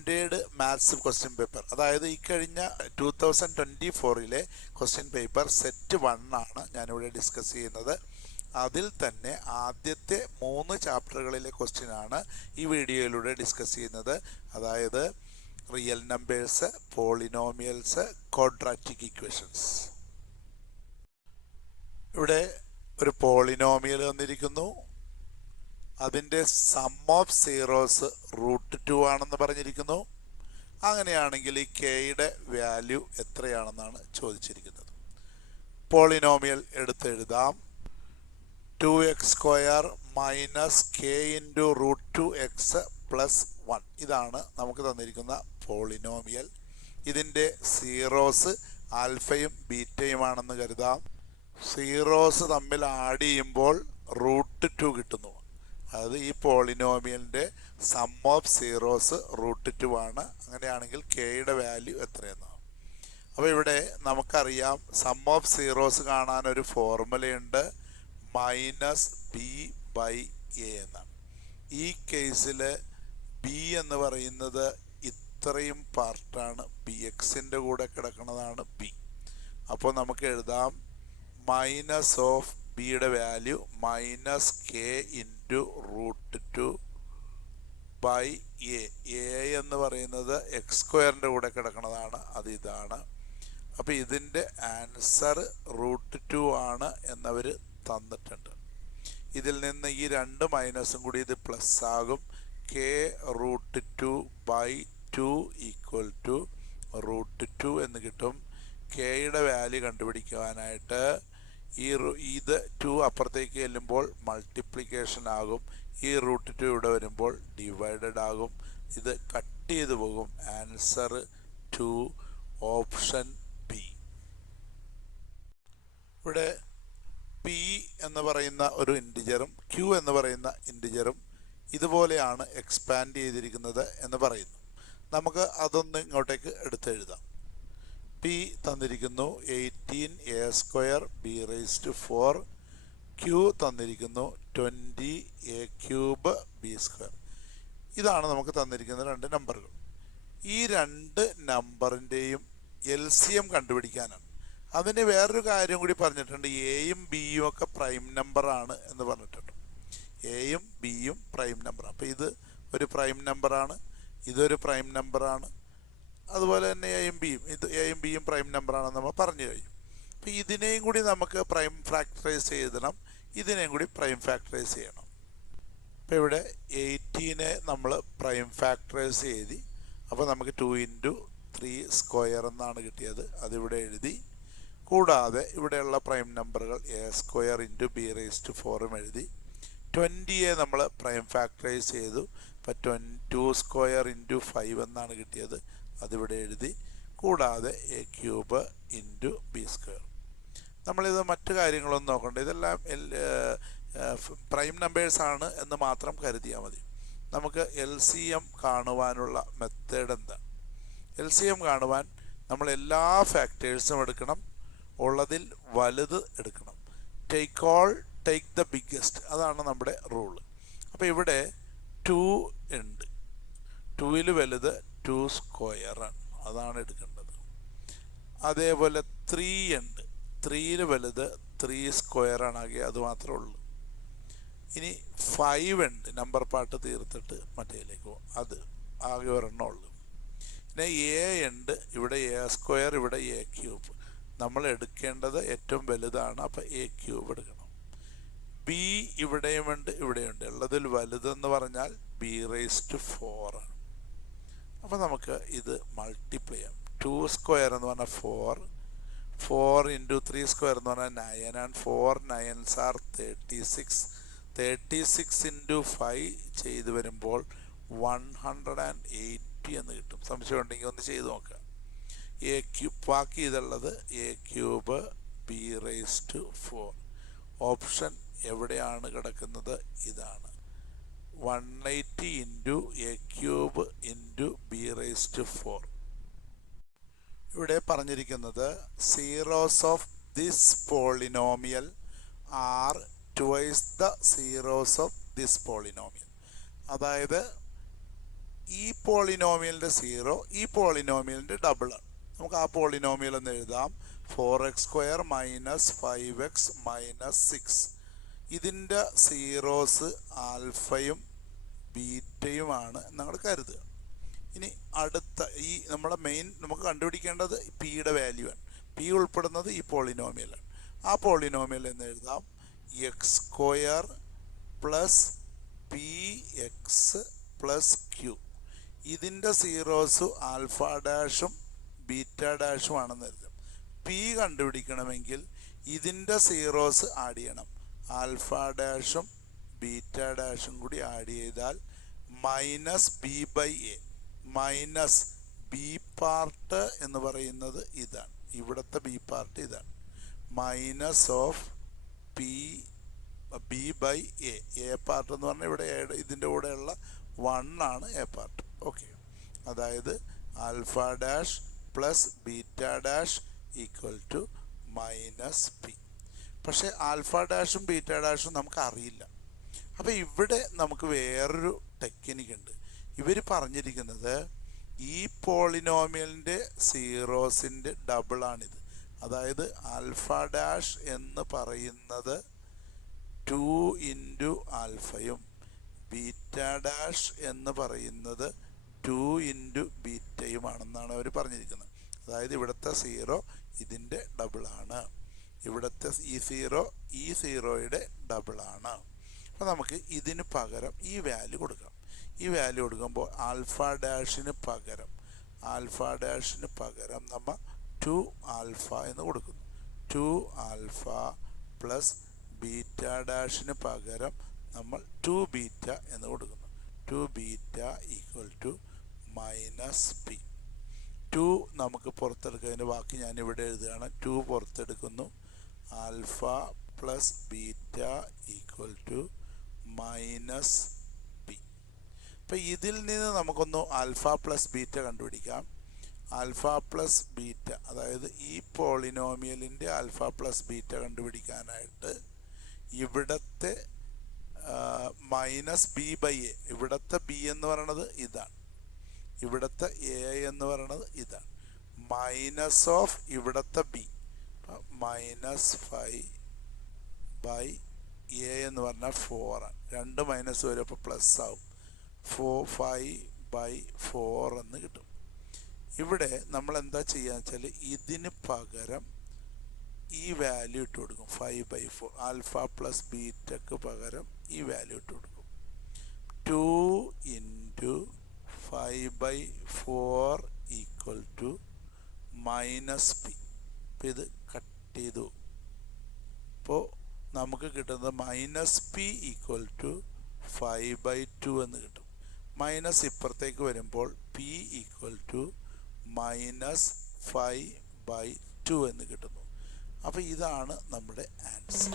Standard maths question paper, അതായത് ഈ കഴിഞ്ഞ 2024 ക്വസ്റ്റ്യൻ പേപ്പർ സെറ്റ് 1 ആണ് ഞാനിവിടെ ഡിസ്കസ് ചെയ്യുന്നത്. അതിൽ തന്നെ ആദ്യത്തെ 3 ചാപ്റ്ററുകളിലെ ക്വസ്റ്റ്യൻ ആണ് ഈ വീഡിയോയിലൂടെ ഡിസ്കസ് ചെയ്യുന്നത്. അതായത് real numbers, polynomials, quadratic equations. ഇവിടെ ഒരു പോളിനോമിയൽ തന്നിരിക്കുന്നു. അതിൻ്റെ സം ഓഫ് സീറോസ് √2 ആണെന്ന് പറഞ്ഞിരിക്കുന്നു. അങ്ങനെയാണെങ്കിൽ ഈ കെയുടെ വാല്യൂ എത്രയാണെന്നാണ് ചോദിച്ചിരിക്കുന്നത്. പോളിനോമിയൽ എടുത്തെഴുതാം. 2x² minus k into √2x plus 1. ഇതാണ് നമുക്ക് തന്നിരിക്കുന്ന പോളിനോമിയൽ. ഇതിൻ്റെ സീറോസ് ആൽഫയും ബീറ്റയുമാണെന്ന് കരുതാം. സീറോസ് തമ്മിൽ ആഡ് ചെയ്യുമ്പോൾ √2 കിട്ടുന്നു. അതായത് ഈ പോളിനോമിയലിൻ്റെ സം ഓഫ് സീറോസ് √2 ആണ്. അങ്ങനെയാണെങ്കിൽ കെയുടെ വാല്യൂ എത്രയെന്നാണ്. അപ്പോൾ ഇവിടെ നമുക്കറിയാം സം ഓഫ് സീറോസ് കാണാൻ ഒരു ഫോർമുലയുണ്ട്, -b/a എന്നാണ്. ഈ കേസിൽ b എന്ന് പറയുന്നത് ഇത്രയും പാർട്ടാണ്, bxൻ്റെ കൂടെ കിടക്കുന്നതാണ് b. അപ്പോൾ നമുക്ക് എഴുതാം മൈനസ് ഓഫ് ബിയുടെ value -k into √2/a. a എന്ന് പറയുന്നത് x² കൂടെ കിടക്കുന്നതാണ്, അത് ഇതാണ്. അപ്പോൾ ഇതിൻ്റെ ആൻസർ √2 ആണ് എന്നവർ തന്നിട്ടുണ്ട്. ഇതിൽ നിന്ന് ഈ 2 മൈനസും കൂടി ഇത് പ്ലസ് ആകും. k √2/2 ഈക്വൽ ടു √2 എന്ന് കിട്ടും. കെയുടെ വാല്യൂ കണ്ടുപിടിക്കുവാനായിട്ട് ഇത് 2 അപ്പുറത്തേക്ക് ചെല്ലുമ്പോൾ മൾട്ടിപ്ലിക്കേഷൻ ആകും. ഈ √2 ഇവിടെ വരുമ്പോൾ ഡിവൈഡഡ് ആകും. ഇത് കട്ട് ചെയ്ത് പോകും. Answer 2, option B. ഇവിടെ p എന്ന് പറയുന്ന ഒരു ഇൻറ്റിജറും q എന്ന് പറയുന്ന ഇൻറ്റിജറും ഇതുപോലെയാണ് എക്സ്പാൻഡ് ചെയ്തിരിക്കുന്നത് എന്ന് പറയുന്നു. നമുക്ക് അതൊന്ന് ഇങ്ങോട്ടേക്ക് എടുത്തെഴുതാം. p തന്നിരിക്കുന്നു 18a² b⁴. q തന്നിരിക്കുന്നു 20a³ b². ഇതാണ് നമുക്ക് തന്നിരിക്കുന്ന 2 നമ്പറുകൾ. ഈ 2 നമ്പറിൻ്റെയും LCM കണ്ടുപിടിക്കാനാണ്. അതിന് വേറൊരു കാര്യം കൂടി പറഞ്ഞിട്ടുണ്ട്, എയും ബിയും ഒക്കെ പ്രൈം നമ്പറാണ് എന്ന് പറഞ്ഞിട്ടുണ്ട്. എയും ബിയും പ്രൈം നമ്പറാണ്. അപ്പോൾ ഇത് ഒരു പ്രൈം നമ്പറാണ്, ഇതൊരു പ്രൈം നമ്പറാണ്. അതുപോലെ തന്നെ എയും ബിയും പ്രൈം നമ്പറാണെന്ന് നമ്മൾ പറഞ്ഞു കഴിഞ്ഞു. അപ്പോൾ ഇതിനെയും കൂടി നമുക്ക് പ്രൈം ഫാക്ടറൈസ് ചെയ്യണം, ഇതിനെയും കൂടി പ്രൈം ഫാക്ടറൈസ് ചെയ്യണം. അപ്പോൾ ഇവിടെ 18 നമ്മൾ പ്രൈം ഫാക്ടറൈസ് ചെയ്തി. അപ്പോൾ നമുക്ക് 2 × 3² എന്നാണ് കിട്ടിയത്, അതിവിടെ എഴുതി. കൂടാതെ ഇവിടെയുള്ള പ്രൈം നമ്പറുകൾ a² × b⁴ എഴുതി. 20യെ നമ്മൾ പ്രൈം ഫാക്ടറൈസ് ചെയ്തു. അപ്പോൾ 2² × 5 എന്നാണ് കിട്ടിയത്, അതിവിടെ എഴുതി. കൂടാതെ a³ × b². നമ്മളിത് മറ്റു കാര്യങ്ങളൊന്നും നോക്കണ്ട, ഇതെല്ലാം പ്രൈം നമ്പേഴ്സാണ് എന്ന് മാത്രം കരുതിയാൽ മതി. നമുക്ക് LCM കാണുവാനുള്ള മെത്തേഡ് എന്താ? LCM കാണുവാൻ നമ്മൾ എല്ലാ ഫാക്ടേഴ്സും എടുക്കണം, ഉള്ളതിൽ വലുത് എടുക്കണം. ടേക്ക് ദ ബിഗ്ഗസ്റ്റ്, അതാണ് നമ്മുടെ റൂള്. അപ്പോൾ ഇവിടെ 2 ഉണ്ട്, 2ൽ വലുത് 2² ആണ്, അതാണ് എടുക്കേണ്ടത്. അതേപോലെ 3 ഉണ്ട്, 3ൽ വലുത് 3² ആണെങ്കിൽ അത് മാത്രമേ ഉള്ളൂ. ഇനി 5 ഉണ്ട്, നമ്പർ പാർട്ട് തീർത്തിട്ട് മറ്റേലേക്ക് പോകും, അത് ആകെ ഒരെണ്ണം ഉള്ളൂ. പിന്നെ a ഉണ്ട്, ഇവിടെ a², ഇവിടെ a³. നമ്മൾ എടുക്കേണ്ടത് ഏറ്റവും വലുതാണ്, അപ്പോൾ a³ എടുക്കണം. b ഇവിടെയുമുണ്ട്, ഇവിടെയുണ്ട്. ഉള്ളതിൽ വലുതെന്ന് പറഞ്ഞാൽ b⁴ ആണ്. അപ്പോൾ നമുക്ക് ഇത് മൾട്ടിപ്ലൈ ചെയ്യാം. 2² എന്ന് പറഞ്ഞാൽ 4, 4 × 3² എന്ന് പറഞ്ഞാൽ 9, ആൻഡ് 4 9s are 36. 36 × 5 ചെയ്ത് വരുമ്പോൾ 180 എന്ന് കിട്ടും. സംശയം ഉണ്ടെങ്കിൽ ഒന്ന് ചെയ്ത് നോക്കുക. a³ ബാക്കി ഇതുള്ളത് a³ b⁴. ഓപ്ഷൻ എവിടെയാണ് കിടക്കുന്നത്? ഇതാണ് 180 × a³ × b⁴. ഇവിടെ പറഞ്ഞിരിക്കുന്നത് zeros of this polynomial are twice the zeros of this polynomial. അതായത് ഈ പോളിനോമിയലിൻ്റെ സീറോ ഈ പോളിനോമിയലിൻ്റെ ഡബിളാണ്. നമുക്ക് ആ പോളിനോമിയൽ എന്ന് എഴുതാം 4x² - 5x - 6. ഇതിൻ്റെ സീറോസ് ആൽഫയും ബീറ്റയുമാണ് നിങ്ങൾ കരുതുക. ഇനി അടുത്ത ഈ നമ്മുടെ മെയിൻ നമുക്ക് കണ്ടുപിടിക്കേണ്ടത് പിയുടെ വാല്യൂ ആണ്. പി ഉൾപ്പെടുന്നത് ഈ പോളിനോമിയലാണ്. ആ പോളിനോമിയൽ എന്ന് എഴുതാം x² + px + q. ഇതിൻ്റെ സീറോസ് ആൽഫ ഡാഷും ബീറ്റ ഡാഷും ആണെന്ന് എഴുതാം. പി കണ്ടുപിടിക്കണമെങ്കിൽ ഇതിൻ്റെ സീറോസ് ആഡ് ചെയ്യണം. ആൽഫ ഡാഷും ബീറ്റ ഡാഷും കൂടി ആഡ് ചെയ്താൽ -b/a മൈനസ് ബി പാർട്ട് എന്ന് പറയുന്നത് ഇതാണ്. ഇവിടുത്തെ ബി പാർട്ട് ഇതാണ്. Minus of b/a. A part എന്ന് പറഞ്ഞാൽ ഇവിടെ ഇതിൻ്റെ കൂടെയുള്ള 1 ആണ് എ പാർട്ട്. ഓക്കെ, അതായത് alpha dash plus beta dash equal to -p. പക്ഷേ ആൽഫ ഡാഷും ബീറ്റ ഡാഷും നമുക്ക് അറിയില്ല. അപ്പോൾ ഇവിടെ നമുക്ക് വേറൊരു ടെക്നിക്ക് ഉണ്ട്. ഇവർ പറഞ്ഞിരിക്കുന്നത് ഈ പോളിനോമിയലിൻ്റെ സീറോസിൻ്റെ ഡബിളാണിത്. അതായത് ആൽഫ ഡാഷ് എന്ന് പറയുന്നത് 2 × ആൽഫയും ബീറ്റ ഡാഷ് എന്ന് പറയുന്നത് 2 × ബീറ്റയുമാണെന്നാണ് അവർ പറഞ്ഞിരിക്കുന്നത്. അതായത് ഇവിടുത്തെ സീറോ ഇതിൻ്റെ ഡബിളാണ്, ഇവിടുത്തെ ഈ സീറോ ഈ സീറോയുടെ ഡബിളാണ്. അപ്പോൾ നമുക്ക് ഇതിന് പകരം ഈ വാല്യൂ കൊടുക്കാം. ഈ വാല്യൂ കൊടുക്കുമ്പോൾ ആൽഫ ഡാഷിന് പകരം നമ്മൾ 2 ആൽഫ എന്ന് കൊടുക്കുന്നു. 2 ആൽഫ പ്ലസ് ബീറ്റ ഡാഷിന് പകരം നമ്മൾ 2 ബീറ്റ എന്ന് കൊടുക്കുന്നു. 2 ബീറ്റ ഈക്വൽ ടു -p. 2 നമുക്ക് പുറത്തെടുക്കുന്നതിൻ്റെ ബാക്കി ഞാനിവിടെ എഴുതുകയാണ്. 2 പുറത്തെടുക്കുന്നു. Alpha plus beta equal to -p. അപ്പോൾ ഇതിൽ നിന്ന് നമുക്കൊന്ന് ആൽഫ പ്ലസ് ബീറ്റ കണ്ടുപിടിക്കാം. ആൽഫ പ്ലസ് ബീറ്റ, അതായത് ഈ പോളിനോമിയലിൻ്റെ ആൽഫ പ്ലസ് ബീറ്റ കണ്ടുപിടിക്കാനായിട്ട് ഇവിടത്തെ -b/a, ഇവിടത്തെ b എന്ന് പറയുന്നത് ഇതാണ്, ഇവിടത്തെ a എന്ന് പറയുന്നത് ഇതാണ്, മൈനസ് ഓഫ് ഇവിടത്തെ b, -5/a എന്ന് പറഞ്ഞാൽ 4 ആണ്. 2 മൈനസ് വരും, അപ്പോൾ പ്ലസ് ആവും. 5/4 എന്ന് കിട്ടും. ഇവിടെ നമ്മൾ എന്താ ചെയ്യുക വെച്ചാൽ ഇതിന് പകരം ഈ വാല്യൂ ഇട്ട് കൊടുക്കും. 5/4 ആൽഫ പ്ലസ് ബീറ്റക്ക് പകരം ഈ വാല്യൂ ഇട്ട് കൊടുക്കും. 2 × 5/4 ഈക്വൽ ടു -p. അപ്പോൾ ഇത് കട്ട് ചെയ്തു. അപ്പോൾ നമുക്ക് കിട്ടുന്നത് -p ഈക്വൽ ടു 5/2 എന്ന് കിട്ടും. മൈനസ് ഇപ്പുറത്തേക്ക് വരുമ്പോൾ p ഈക്വൽ ടു -5/2 എന്ന് കിട്ടുന്നു. അപ്പോൾ ഇതാണ് നമ്മുടെ ആൻസർ.